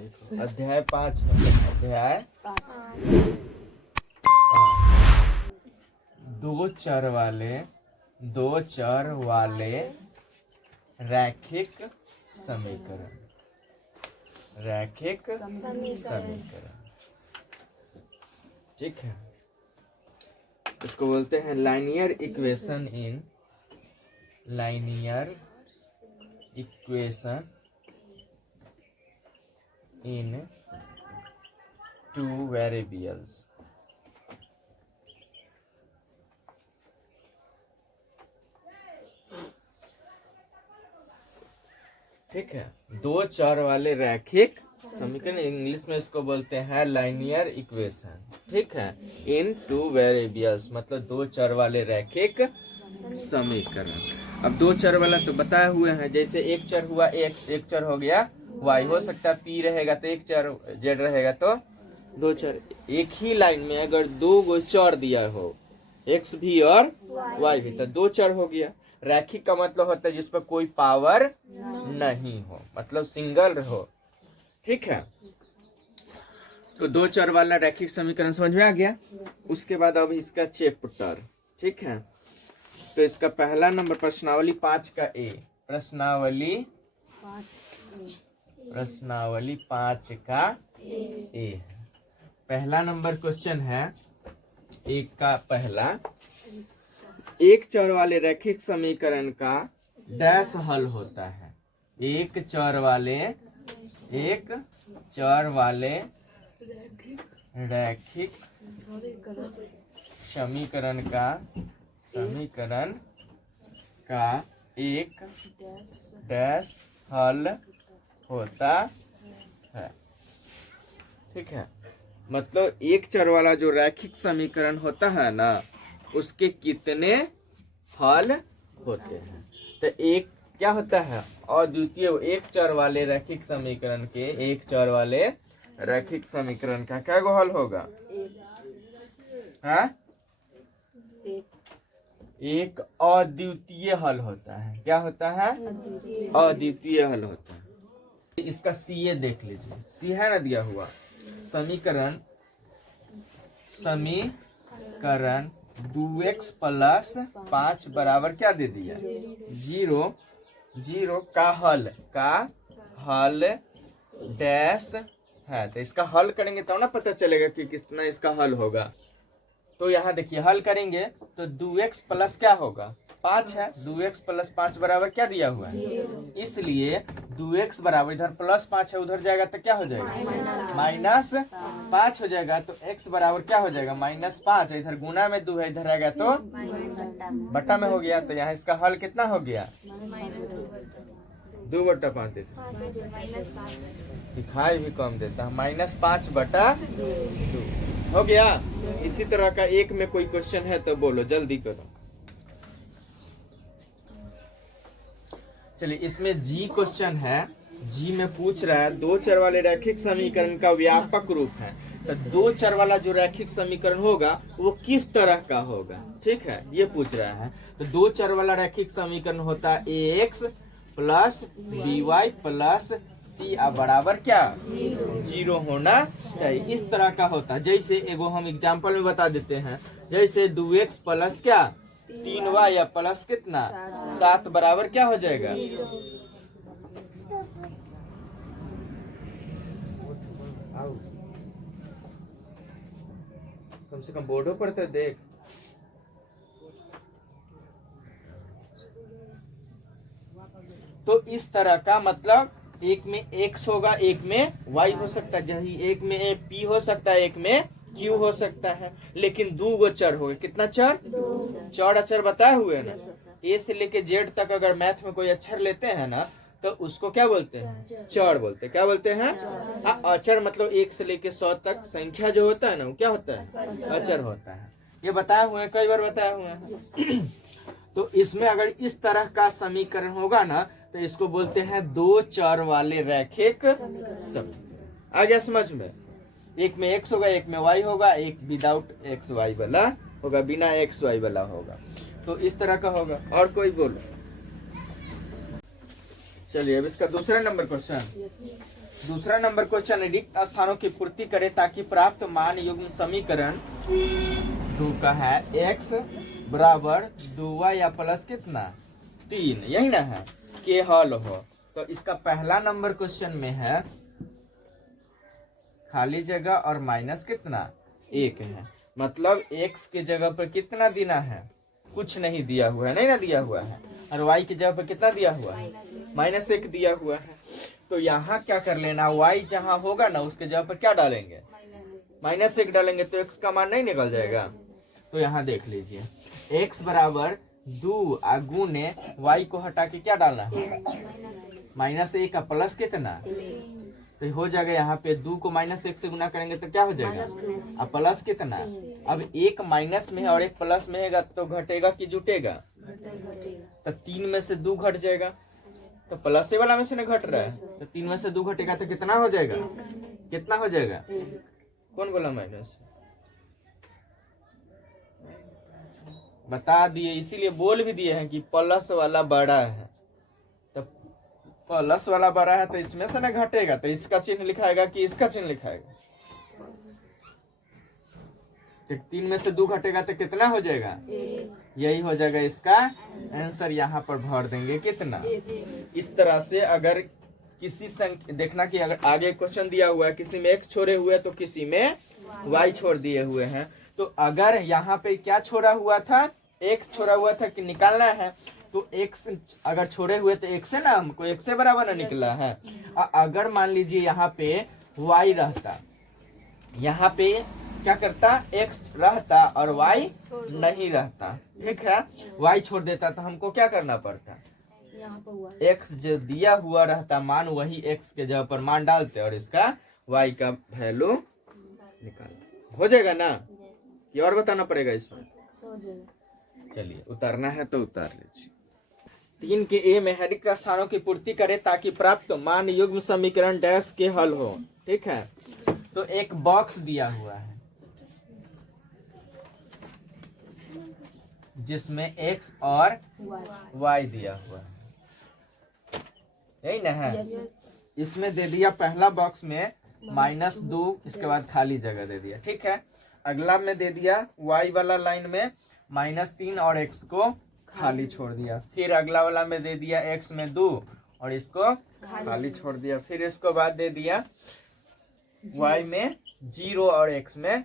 अध्याय 5 है। अध्याय 5। दो चर वाले रैखिक समीकरण। रैखिक समीकरण, ठीक है। इसको बोलते हैं linear equation in two variables. ठीक है, दो चर वाले रैखिक समीकरण, इंग्लिश में इसको बोलते हैं लाइनियर इक्वेशन। ठीक है, इन टू वेरिएबल्स मतलब दो चर वाले रैखिक समीकरण। अब दो चर वाला तो बताए हुए हैं, जैसे एक चर हुआ एक्स, एक चर हो गया वाई, हो सकता है पी रहेगा तो एक चर जेड रहेगा तो दो चर। एक ही लाइन में अगर दो गो चर दिया हो, एक्स भी और वाई भी, तो दो चर हो गया। रैखिक का मतलब होता है जिस पर कोई पावर नहीं हो, मतलब सिंगल हो। ठीक है, तो दो चर वाला रैखिक समीकरण समझ में आ गया। उसके बाद अब इसका चैप्टर, ठीक है। तो इसका पहला नंबर प्रश्नावली 5 का ए, प्रश्नावली 5 का ए। पहला नंबर क्वेश्चन है एक का पहला, एक चर वाले रैखिक समीकरण का डैश हल होता है। एक चर वाले रैखिक समीकरण का एक डैश हल होता है। ठीक है, मतलब एक चर वाला जो रैखिक समीकरण होता है ना, उसके कितने हल होते हैं। तो एक क्या होता है, अद्वितीय। एक चर वाले रैखिक समीकरण के, एक चर वाले रैखिक समीकरण का क्या गो हल होगा? एक अद्वितीय हल होता है। क्या होता है? अद्वितीय हल होता है। इसका सी ए देख लीजिए, सी है ना दिया हुआ। समीकरण 2x प्लस 5 बराबर क्या दे दिया? 0। 0 का हल डैश है। तो इसका हल करेंगे तब ना पता चलेगा कि कितना इसका हल होगा। तो यहाँ देखिए हल करेंगे तो 2x प्लस क्या होगा? 5 है। 2x प्लस 5 बराबर क्या दिया हुआ है? इसलिए 2x बराबर, इधर प्लस 5 है उधर जाएगा तो क्या हो जाएगा? माइनस 5 हो जाएगा। तो x बराबर क्या हो जाएगा? -5। इधर गुना में 2 है, इधर आएगा तो बटा में हो गया। तो यहाँ इसका हल कितना हो गया? 2/5 देता, दिखाई भी कम देता है। -5/2 हो गया। इसी तरह का एक में कोई क्वेश्चन है तो बोलो, जल्दी करो। चलिए, इसमें जी क्वेश्चन है। जी में पूछ रहा है दो चर वाले रैखिक समीकरण का व्यापक रूप है। तो दो चर वाला जो रैखिक समीकरण होगा वो किस तरह का होगा? ठीक है, ये पूछ रहा है। तो दो चर वाला रैखिक समीकरण होता है ax plus by plus c बराबर क्या? 0 होना चाहिए। इस तरह का होता है। जैसे एगो हम एग्जांपल में बता देते हैं, जैसे 2x प्लस क्या? 3y या प्लस कितना? 7 बराबर क्या हो जाएगा? कम से कम बोर्डो पर तो देख। तो इस तरह का मतलब एक में x होगा, एक में y हो सकता है। जही एक में p हो सकता है, एक में q हो सकता है। लेकिन दो गो चर हो गए। कितना चर? चौड़ अक्षर बताए हुए ना। ए से लेके जेड तक अगर मैथ में कोई अक्षर लेते हैं ना तो उसको क्या बोलते हैं? चर बोलते हैं। क्या बोलते हैं? अक्षर मतलब 1 से लेके 100 तक संख्या जो होता है ना वो क्या होता है? अक्षर होता है। ये बताए हुए हैं, कई बार बताए हुए हैं। तो इसमें अगर इस तरह का समीकरण होगा ना तो इसको बोलते हैं दो चर वाले रैखिक समीकरण। आ गया समझ में? एक में x होगा, एक में y होगा, एक विदाउट एक्स वाई वाला होगा, बिना एक्स वाई वाला होगा। तो इस तरह का होगा। और कोई बोलो। चलिए अब इसका दूसरा नंबर क्वेश्चन। दूसरा नंबर क्वेश्चन, रिक्त स्थानों की पूर्ति करे ताकि प्राप्त मान युग्म समीकरण 2 का है x बराबर 2y या प्लस कितना 3, यही ना है के हल हो। तो इसका पहला नंबर क्वेश्चन में है खाली जगह और माइनस कितना 1 है, मतलब x के जगह पर कितना देना है, कुछ नहीं दिया हुआ है, नहीं ना दिया हुआ है, और y की जगह पर कितना दिया हुआ है -1 दिया हुआ है। तो यहाँ क्या कर लेना, y जहाँ होगा ना उसके जगह पर क्या डालेंगे -1 डालेंगे, तो x का मान नहीं निकल जाएगा। तो यहाँ देख लीजिए x बराबर 2 गुने y को हटा के क्या डालना है -1 का प्लस कितना, तो हो जाएगा यहाँ पे 2 को -1 से गुना करेंगे तो क्या हो जाएगा, अब प्लस कितना, अब एक माइनस में है और एक प्लस में है तो घटेगा कि जुटेगा, तो 3 में से 2 घट जाएगा, तो प्लस वाला में से ना घट रहा है, तो 3 में से 2 घटेगा तो कितना हो जाएगा, कितना हो जाएगा, कौन बोला माइनस, बता दिए, इसीलिए बोल भी दिए हैं कि प्लस वाला बड़ा है, तो प्लस वाला बड़ा है तो इसमें से ना घटेगा, तो इसका चिन्ह लिखाएगा कि इसका चिन्ह लिखाएगा, तो 3 में से 2 घटेगा तो कितना हो जाएगा, यही हो जाएगा इसका आंसर, यहाँ पर भर देंगे कितना। इस तरह से अगर किसी संख्या देखना कि अगर आगे क्वेश्चन दिया हुआ है किसी में x छोड़े हुए तो किसी में y छोड़ दिए हुए हैं, तो अगर यहाँ पे क्या छोड़ा हुआ था, x छोड़ा हुआ था कि निकालना है, तो x अगर छोड़े हुए तो x से ना हमको x से बराबर ना निकला है। अगर मान लीजिए यहाँ पे y रहता, यहाँ पे क्या करता, x रहता और y नहीं रहता, ठीक है, y छोड़ देता तो हमको क्या करना पड़ता, x जो दिया हुआ रहता मान वही x के जगह पर मान डालते और इसका y का वैल्यू निकालते, हो जाएगा ना, कि और बताना पड़ेगा इसमें, चलिए उतारना है तो उतार लीजिए। 3 के ए में रिक्त स्थानों की पूर्ति करे ताकि प्राप्त मान युग्म समीकरण डैश के हल हो, ठीक है। तो एक बॉक्स दिया हुआ है जिसमें x और y दिया हुआ है, यही ना है, इसमें दे दिया पहला बॉक्स में -2, इसके बाद खाली जगह दे दिया, ठीक है। अगला में दे दिया y वाला लाइन में -3 और x को खाली छोड़ दिया, फिर अगला वाला में दे दिया x में 2 और इसको खाली छोड़ दिया, फिर इसको बाद दे दिया y में 0 और x में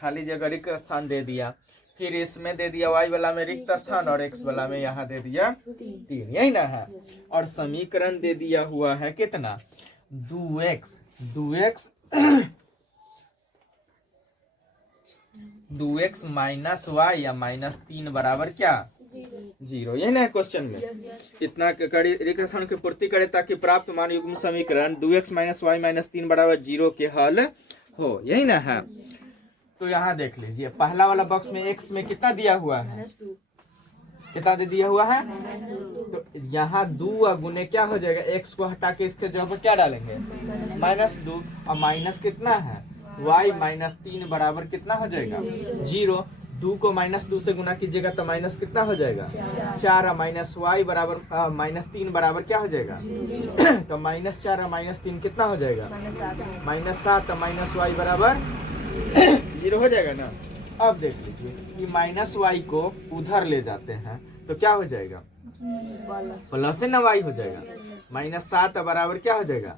खाली जगह रिक्त स्थान दे दिया, फिर इसमें दे दिया y वाला में रिक्त स्थान और x वाला में यहाँ दे दिया 3, यही ना है। और समीकरण दे दिया हुआ है कितना 2x माइनस y या -3 बराबर क्या 0, यही ना क्वेश्चन में। इतना रिक्त स्थान की पूर्ति करे ताकि प्राप्त मान युग्म समीकरण 2x माइनस y -3 बराबर 0 के हल हो, यही ना है। तो यहाँ देख लीजिए पहला वाला बॉक्स में x में कितना दिया हुआ है, कितना दे दिया हुआ है, तो यहाँ 2 गुने क्या हो जाएगा, x को हटा के इसके जगह पर क्या डालेंगे -2, और माइनस कितना है y -3 बराबर कितना हो जाएगा 0, 2 को -2 से गुना कीजिएगा तो माइनस कितना हो जाएगा 4, -y बराबर -3 बराबर क्या हो जाएगा तो -4 और -3 कितना हो जाएगा -7, -y बराबर 0 हो जाएगा ना। अब देख लीजिए कि -y को उधर ले जाते हैं तो क्या हो जाएगा प्लस से ना y हो जाएगा, -7 बराबर क्या हो जाएगा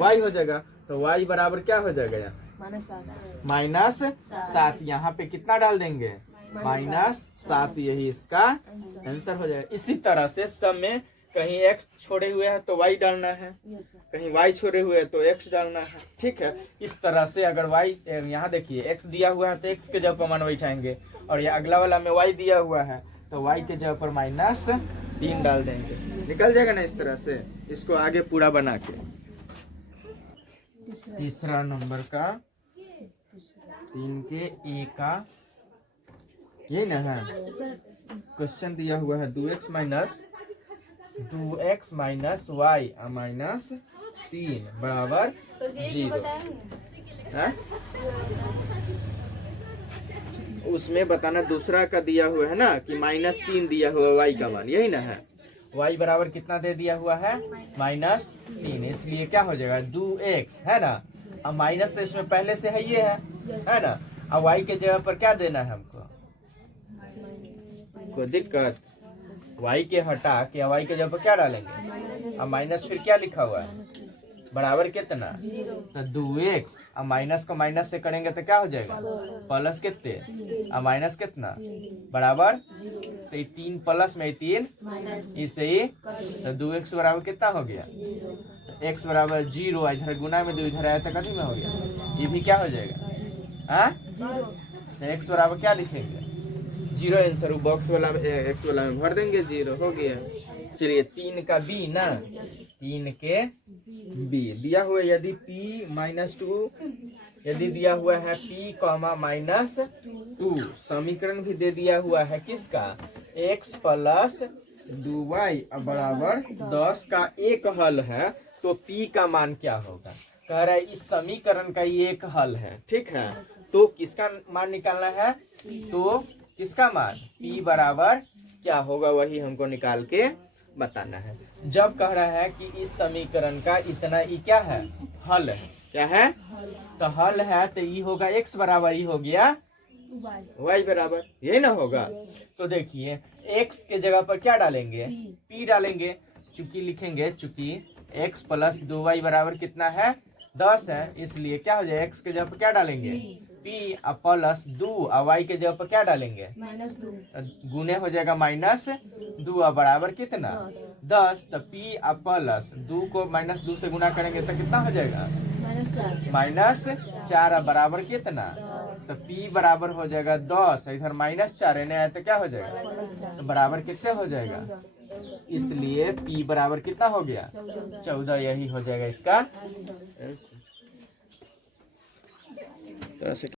y हो जाएगा, तो y बराबर क्या हो जाएगा यहाँ -7, यहाँ पे कितना डाल देंगे -7, यही इसका आंसर हो जाएगा। इसी तरह से सब में कहीं x छोड़े हुए हैं तो y डालना है, कहीं y छोड़े हुए हैं तो x डालना है, ठीक है। इस तरह से अगर y यहाँ देखिए x दिया हुआ है तो x के जगह पर मान बैठाएंगे, और ये अगला वाला में y दिया हुआ है तो y के जगह पर -3 डाल देंगे, निकल जाएगा ना इस तरह से। इसको आगे पूरा बना के तीसरा नंबर का 3 के ए का ये ना है क्वेश्चन दिया हुआ है 2x माइनस y -3 बराबर 0 है। उसमें बताना दूसरा का दिया हुआ है ना कि -3 दिया हुआ y का मान, यही ना है y बराबर कितना दे दिया हुआ है -3, इसलिए क्या हो जाएगा 2x है ना। अब माइनस तो इसमें पहले से है ये है ना। अब y के जगह पर क्या देना है हमको, कोई दिक्कत, y के हटा के y के जगह पर क्या डालेंगे, अब माइनस फिर क्या लिखा हुआ है बराबर कितना, तो 2x। अब माइनस को माइनस से करेंगे तो क्या हो जाएगा प्लस कितने, अब माइनस कितना बराबर, तो 3 प्लस में 3 इसे ही, तो 2x बराबर कितना हो गया, x बराबर 0, इधर गुना में 2 इधर आया तो कथी में हो गया, ये भी क्या हो जाएगा हाँ, तो x बराबर क्या लिखेंगे 0, आंसर बॉक्स वाला x वाला में भर देंगे, 0 हो गया। चलिए 3 का b ना, 3 के b दिया हुआ है, यदि p -2, यदि दिया हुआ है p, -2, समीकरण भी दे दिया हुआ है किसका, x + 2y बराबर 10 का एक हल है, तो p का मान क्या होगा, कह रहा है इस समीकरण का ये एक हल है, ठीक है। तो किसका मान निकालना है, तो किसका मान p बराबर क्या होगा वही हमको निकाल के बताना है। जब कह रहा है कि इस समीकरण का इतना ई क्या है हल है, क्या है तो हल है, तो ई होगा x बराबर ई हो गया y बराबर, यही ना होगा। तो देखिए x के जगह पर क्या डालेंगे p डालेंगे, चूंकि लिखेंगे चूंकि x + 2y बराबर कितना है 10 है, इसलिए क्या हो जाए x के जगह पर क्या डालेंगे p +2, y के जगह पर क्या डालेंगे -2, गुने हो जाएगा -2 बराबर कितना 10, तो p +2 को -2 से गुना करेंगे तो कितना हो जाएगा -4 बराबर कितना, तो p बराबर हो जाएगा 10, इधर -4 नहीं आया तो क्या हो जाएगा, तो बराबर कितने हो जाएगा, इसलिए p बराबर कितना हो गया 14, यही हो जाएगा इसका आंसर।